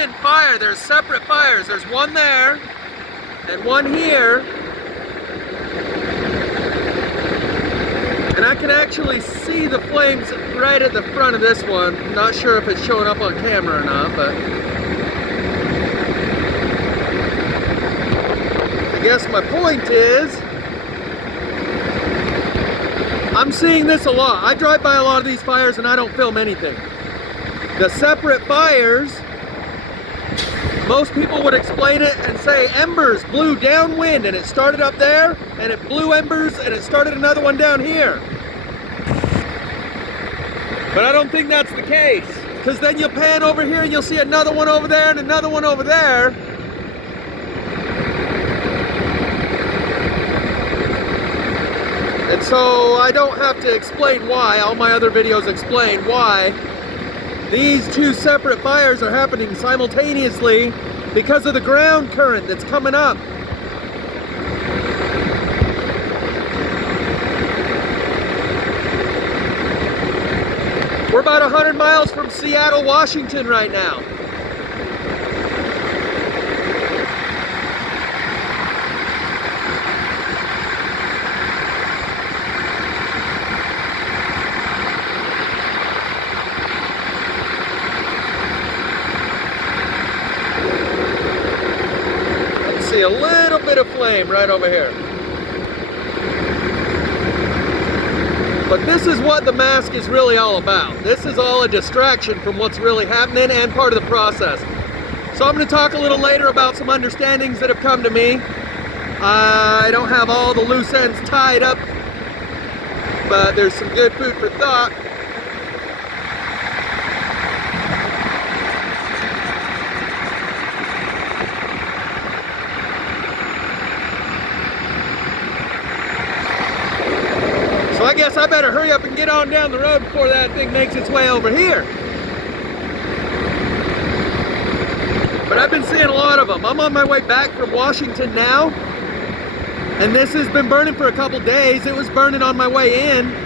second fire. There's separate fires. There's one there and one here. And I can actually see the flames right at the front of this one. I'm not sure if it's showing up on camera or not, but I guess my point is, I'm seeing this a lot. I drive by a lot of these fires and I don't film anything. The separate fires, most people would explain it and say embers blew downwind and it started up there and it blew embers and it started another one down here. But I don't think that's the case, because then you'll pan over here and you'll see another one over there and another one over there. And so I don't have to explain why. All my other videos explain why these two separate fires are happening simultaneously because of the ground current that's coming up. We're about 100 miles from Seattle, Washington right now. See a little bit of flame right over here. But this is what the mask is really all about. This is all a distraction from what's really happening and part of the process. So I'm going to talk a little later about some understandings that have come to me. I don't have all the loose ends tied up, but there's some good food for thought. So I guess I better hurry up and get on down the road before that thing makes its way over here. But I've been seeing a lot of them. I'm on my way back from Washington now, and this has been burning for a couple days. It was burning on my way in.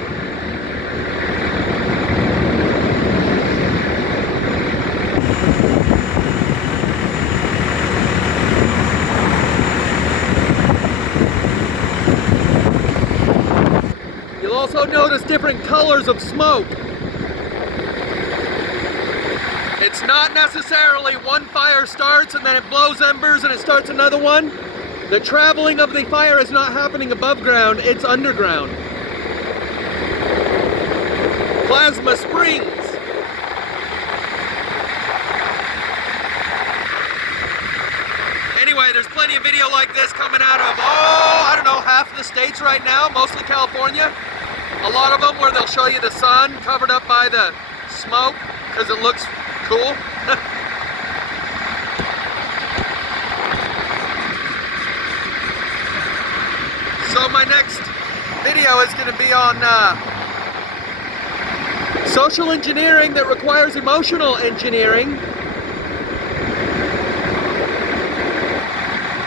Also notice different colors of smoke. It's not necessarily one fire starts and then it blows embers and it starts another one. The traveling of the fire is not happening above ground, it's underground. Plasma springs. Anyway, there's plenty of video like this coming out of, I don't know, half of the states right now, mostly California. A lot of them where they'll show you the sun covered up by the smoke because it looks cool. So my next video is going to be on social engineering that requires emotional engineering,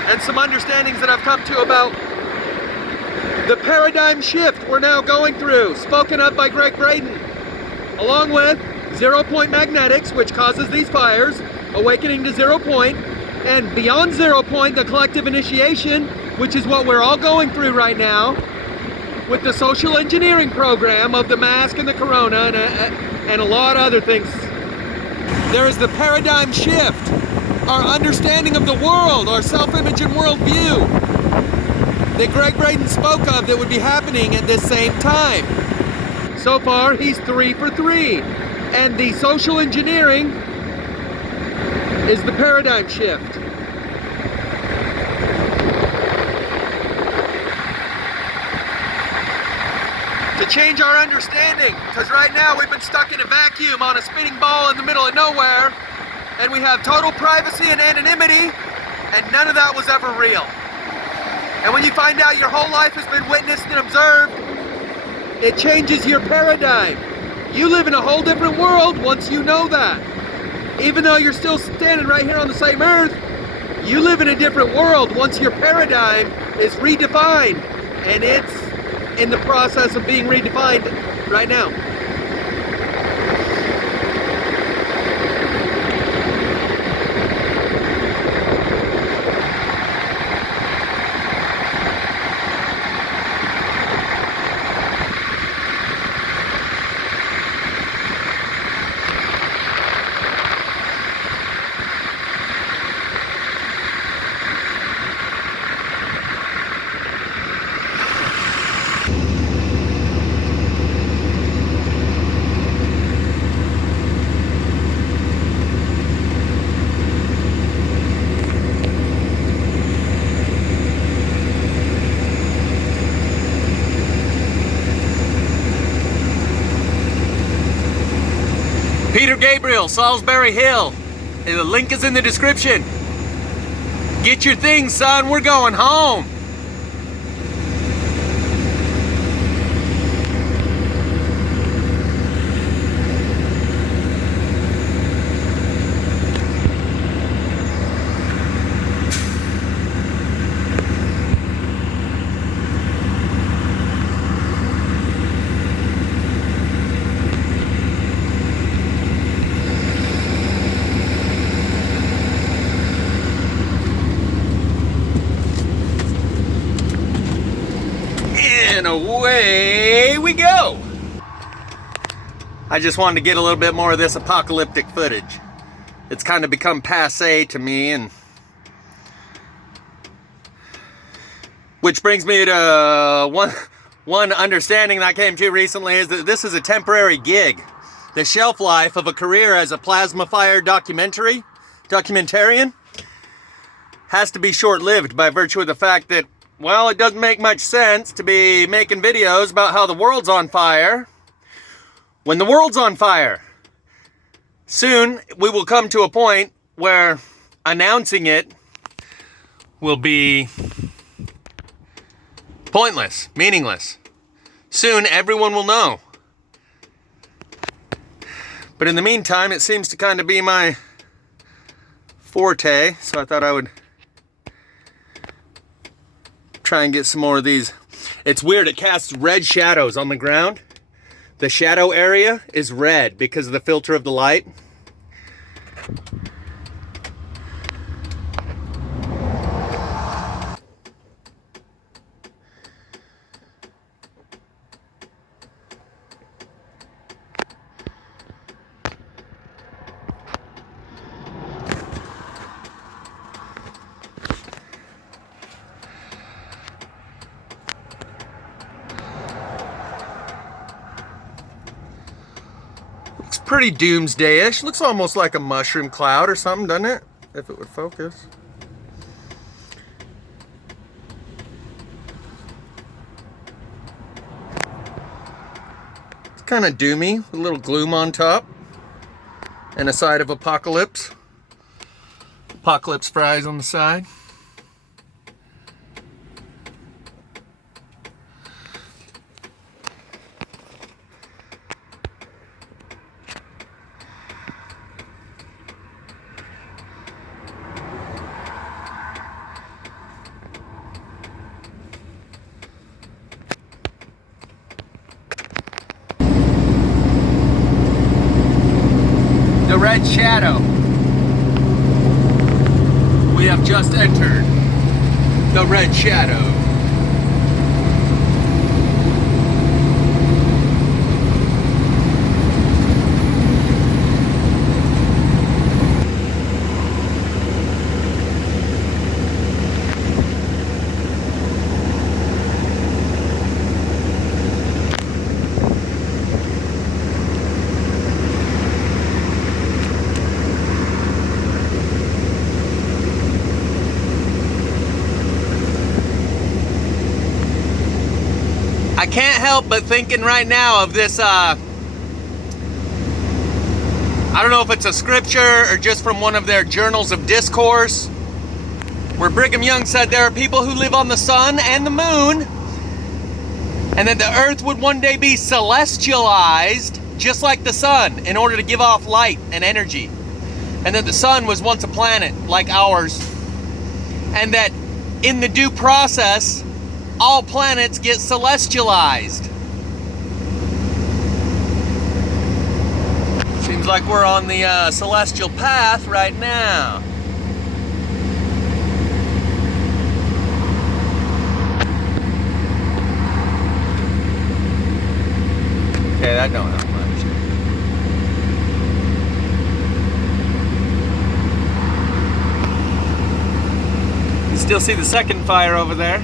and some understandings that I've come to about the paradigm shift we're now going through, spoken of by Greg Braden, along with zero-point magnetics, which causes these fires, awakening to zero point, and beyond zero point, the collective initiation, which is what we're all going through right now, with the social engineering program of the mask and the corona and a lot of other things. There is the paradigm shift, our understanding of the world, our self-image and worldview, that Greg Braden spoke of that would be happening at this same time. So far, he's 3 for 3. And the social engineering is the paradigm shift. To change our understanding, because right now we've been stuck in a vacuum on a spinning ball in the middle of nowhere, and we have total privacy and anonymity, and none of that was ever real. And when you find out your whole life has been witnessed and observed, it changes your paradigm. You live in a whole different world once you know that. Even though you're still standing right here on the same earth, you live in a different world once your paradigm is redefined. And it's in the process of being redefined right now. Peter Gabriel, Solsbury Hill. The link is in the description. Get your things, son. We're going home. And away we go. I just wanted to get a little bit more of this apocalyptic footage. It's kind of become passé to me, and which brings me to one understanding that I came to recently is that this is a temporary gig. The shelf life of a career as a plasma fire documentarian has to be short-lived by virtue of the fact that, well, it doesn't make much sense to be making videos about how the world's on fire when the world's on fire. Soon, we will come to a point where announcing it will be pointless, meaningless. Soon, everyone will know. But in the meantime, it seems to kind of be my forte, so I thought I would try and get some more of these. It's weird, it casts red shadows on the ground. The shadow area is red because of the filter of the light. Looks pretty doomsday-ish. Looks almost like a mushroom cloud or something, doesn't it? If it would focus. It's kind of doomy, with a little gloom on top. And a side of apocalypse. Apocalypse fries on the side. The red shadow. We have just entered the red shadow. I can't help but thinking right now of this, I don't know if it's a scripture or just from one of their journals of discourse, where Brigham Young said there are people who live on the sun and the moon, and that the earth would one day be celestialized, just like the sun, in order to give off light and energy. And that the sun was once a planet like ours, and that in the due process, all planets get celestialized. Seems like we're on the celestial path right now. Okay, that don't help much. You still see the second fire over there.